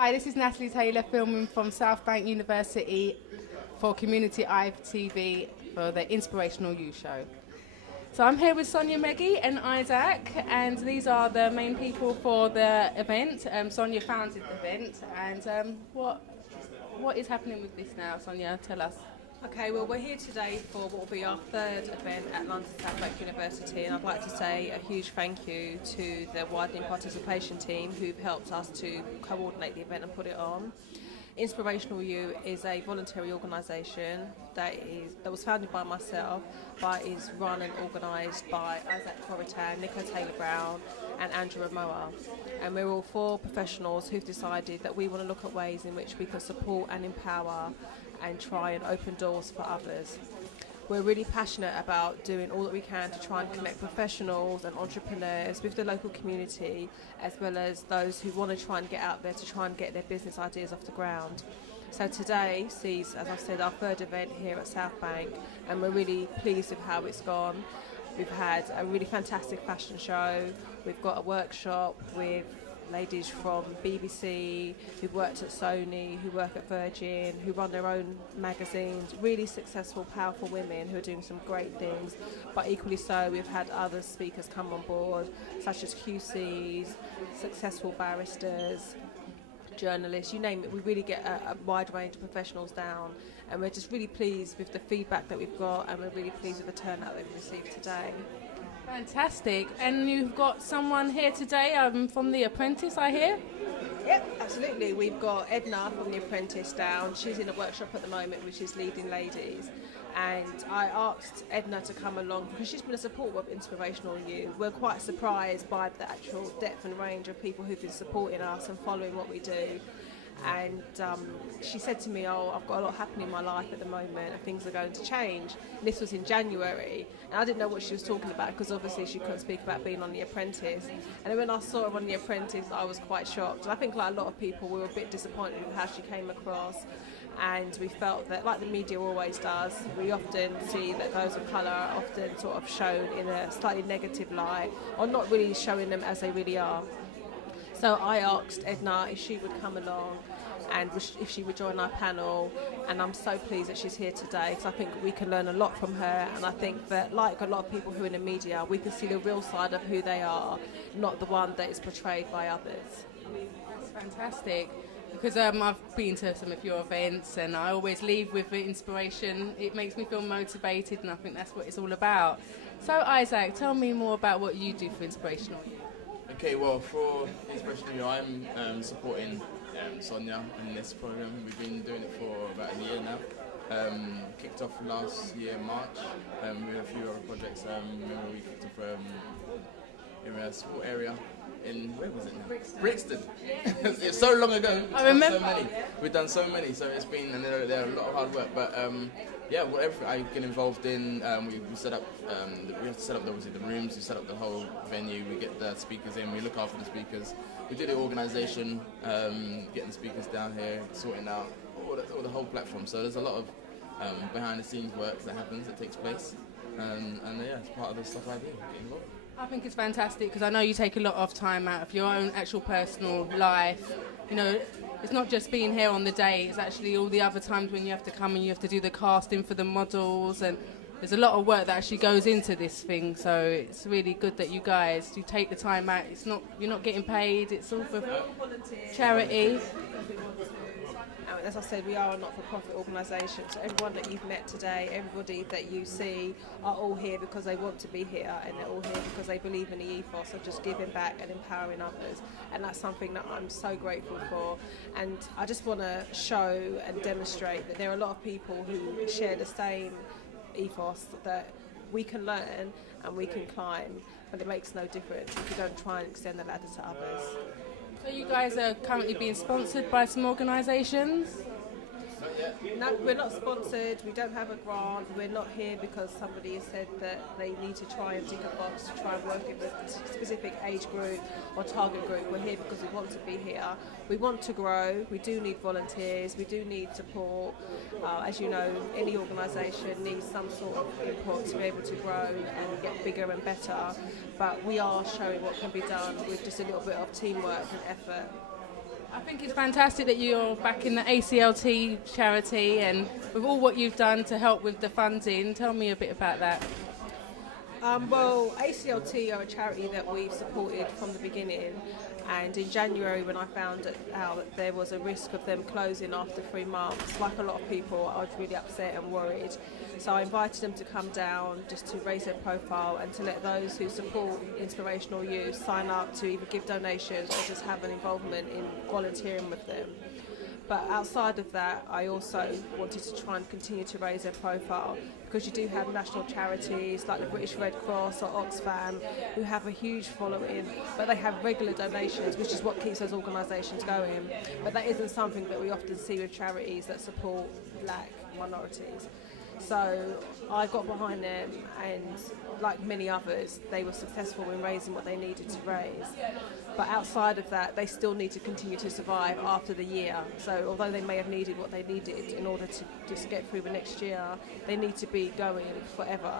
Hi, this is Natalie Taylor filming from South Bank University for Community ITV for the Inspirational You show. So I'm here with Sonia, Meggie and Isaac, and these are the main people for the event. Sonia founded the event, and what is happening with this now? Sonia, tell us. Okay, well we're here today for what will be our third event at London South Bank University, and I'd like to say a huge thank you to the widening participation team who've helped us to coordinate the event and put it on. Inspirational You is a voluntary organisation that was founded by myself, but is run and organised by Isaac Corritan, Natalie Taylor Brown and Andrew Moa. And we're all four professionals who've decided that we want to look at ways in which we can support and empower and try and open doors for others. We're really passionate about doing all that we can to try and connect professionals and entrepreneurs with the local community, as well as those who want to try and get out there to try and get their business ideas off the ground. So today sees, as I've said, our third event here at South Bank, and we're really pleased with how it's gone. We've had a really fantastic fashion show. We've got a workshop with ladies from BBC, who worked at Sony, who work at Virgin, who run their own magazines, really successful, powerful women who are doing some great things. But equally so, we've had other speakers come on board, such as QCs, successful barristers, journalists, you name it. We really get a wide range of professionals down, and we're just really pleased with the feedback that we've got, and we're really pleased with the turnout that we've received today. Fantastic. And you've got someone here today from The Apprentice, I hear? Yep, absolutely. We've got Edna from The Apprentice down. She's in a workshop at the moment, which is leading ladies. And I asked Edna to come along because she's been a supporter of Inspirational You. We're quite surprised by the actual depth and range of people who've been supporting us and following what we do. And she said to me, I've got a lot happening in my life at the moment and things are going to change. And this was in January, and I didn't know what she was talking about because obviously she couldn't speak about being on The Apprentice. And then when I saw her on The Apprentice, I was quite shocked. And I think like a lot of people, we were a bit disappointed with how she came across, and we felt that, like the media always does, we often see that those of colour are often sort of shown in a slightly negative light, or not really showing them as they really are. So I asked Edna if she would come along and if she would join our panel, and I'm so pleased that she's here today because I think we can learn a lot from her, and I think that, like a lot of people who are in the media, we can see the real side of who they are, not the one that is portrayed by others. That's fantastic, because I've been to some of your events and I always leave with the inspiration. It makes me feel motivated, and I think that's what it's all about. So Isaac, tell me more about what you do for Inspirational You. Okay, well, for Inspirational You, I'm supporting Sonia in this program. We've been doing it for about a year now. Kicked off last year, March, with a few other projects. Remember we kicked off in a small area in, where was it now? Brixton. It's so long ago. I remember. We've done so many, so it's been, and there are a lot of hard work, but yeah, whatever I get involved in, we set up, we have to set up obviously the rooms, we set up the whole venue, we get the speakers in, we look after the speakers, we do the organisation, getting the speakers down here, sorting out all the whole platform. So there's a lot of behind the scenes work that happens, that takes place, and yeah, it's part of the stuff I do, get involved. I think it's fantastic because I know you take a lot of time out of your own actual personal life. You know, it's not just being here on the day, it's actually all the other times when you have to come and you have to do the casting for the models, and there's a lot of work that actually goes into this thing, so it's really good that you guys do take the time out. It's not, you're not getting paid, it's all for charity. As I said, we are a not-for-profit organisation, so everyone that you've met today, everybody that you see, are all here because they want to be here, and they're all here because they believe in the ethos of just giving back and empowering others, and that's something that I'm so grateful for. And I just want to show and demonstrate that there are a lot of people who share the same ethos, that we can learn and we can climb, but it makes no difference if you don't try and extend the ladder to others. So you guys are currently being sponsored by some organisations? Not yet. No, we're not sponsored, we don't have a grant, we're not here because somebody has said that they need to try and tick a box to try and work in a specific age group or target group. We're here because we want to be here. We want to grow, we do need volunteers, we do need support. As you know, any organisation needs some sort of input to be able to grow and get bigger and better, but we are showing what can be done with just a little bit of teamwork and effort. I think it's fantastic that you're back in the ACLT charity and with all what you've done to help with the funding. Tell me a bit about that. Well, ACLT are a charity that we've supported from the beginning, and in January when I found out that there was a risk of them closing after 3 months, like a lot of people, I was really upset and worried. So I invited them to come down just to raise their profile and to let those who support Inspirational You sign up to either give donations or just have an involvement in volunteering with them. But outside of that, I also wanted to try and continue to raise their profile, because you do have national charities like the British Red Cross or Oxfam who have a huge following, but they have regular donations, which is what keeps those organisations going. But that isn't something that we often see with charities that support black minorities. So I got behind them, and like many others, they were successful in raising what they needed to raise. But outside of that, they still need to continue to survive after the year. So although they may have needed what they needed in order to just get through the next year, they need to be going forever.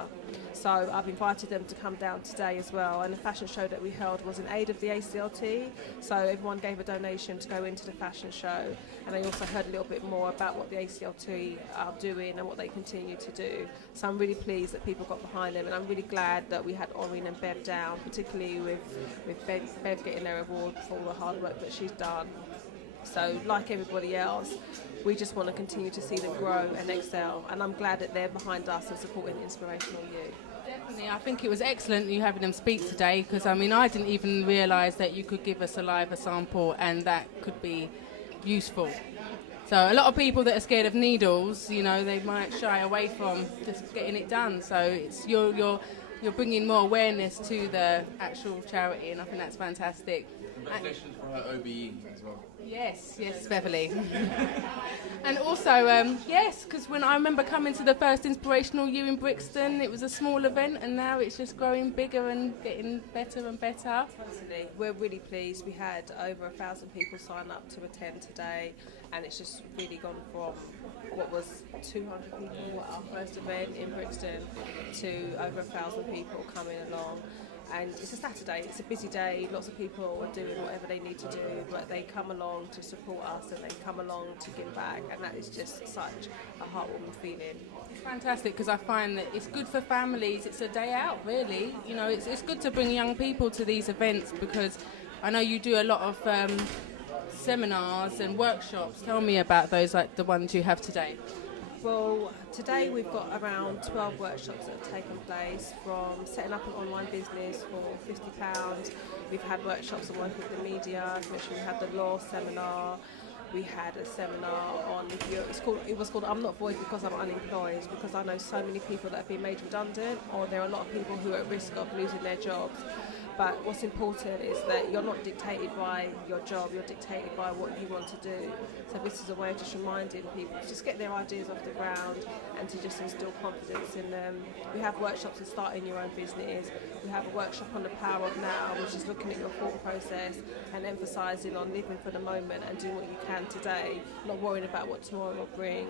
So I've invited them to come down today as well. And the fashion show that we held was in aid of the ACLT. So everyone gave a donation to go into the fashion show. And they also heard a little bit more about what the ACLT are doing and what they continue to do. So I'm really pleased that people got behind them. And I'm really glad that we had Oreen and Bev down, particularly with Bev getting their award for all the hard work that she's done. So like everybody else, we just want to continue to see them grow and excel, and I'm glad that they're behind us and supporting Inspirational You. Definitely, I think it was excellent you having them speak today, because I mean I didn't even realise that you could give a saliva sample and that could be useful. So a lot of people that are scared of needles, you know, they might shy away from just getting it done. So it's you're bringing more awareness to the actual charity, and I think that's fantastic. Congratulations for her OBE as well. Yes, Beverly. And also, yes, because when I remember coming to the first Inspirational You in Brixton, it was a small event, and now it's just growing bigger and getting better and better. Absolutely. We're really pleased. We had over 1,000 people sign up to attend today, and it's just really gone from what was 200 people at our first event in Brixton to over 1,000 people coming along. And it's a Saturday, it's a busy day, lots of people are doing whatever they need to do, but they come along to support us and they come along to give back, and that is just such a heartwarming feeling. It's fantastic, because I find that it's good for families, it's a day out really. You know, it's good to bring young people to these events, because I know you do a lot of seminars and workshops. Tell me about those, like the ones you have today. Well, today we've got around 12 workshops that have taken place, from setting up an online business for £50. We've had workshops on working with the media. We had the law seminar. We had a seminar on it was called I'm Not Void Because I'm Unemployed, because I know so many people that have been made redundant, or there are a lot of people who are at risk of losing their jobs. But what's important is that you're not dictated by your job, you're dictated by what you want to do. So this is a way of just reminding people to just get their ideas off the ground and to just instill confidence in them. We have workshops on starting your own business. We have a workshop on the power of now, which is looking at your thought process and emphasising on living for the moment and doing what you can today, not worrying about what tomorrow will bring.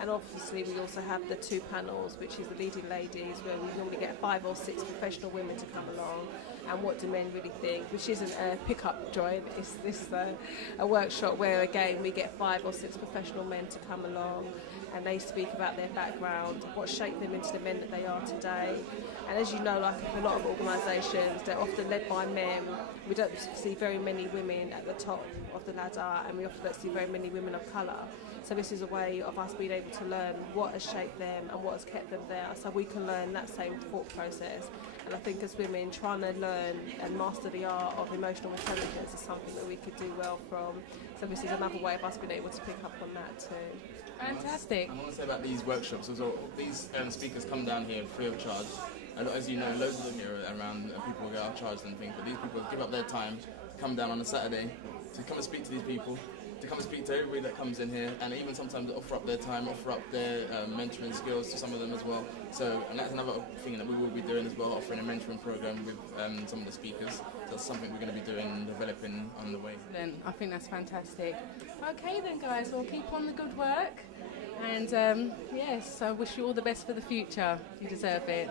And obviously we also have the 2 panels, which is the leading ladies, where we normally get 5 or 6 professional women to come along. And what do men really think, which isn't a pick-up joint, this is a workshop where again we get 5 or 6 professional men to come along, and they speak about their background, what shaped them into the men that they are today. And as you know, like a lot of organisations, they're often led by men. We don't see very many women at the top of the ladder, and we often don't see very many women of colour. So this is a way of us being able to learn what has shaped them and what has kept them there, so we can learn that same thought process. And I think as women, trying to learn and master the art of emotional intelligence is something that we could do well from. So this is another way of us being able to pick up on that too. Fantastic. I want to say about these workshops as well. These speakers come down here free of charge. And as you know, loads of them here around, people get charged and things, but these people give up their time to come down on a Saturday to come and speak to these people, to come and speak to everybody that comes in here, and even sometimes offer up their time, offer up their mentoring skills to some of them as well. So, and that's another thing that we will be doing as well, offering a mentoring program with some of the speakers. So that's something we're going to be doing and developing on the way. Then I think that's fantastic. Okay then guys, we'll keep on the good work, and yes, I wish you all the best for the future. You deserve it.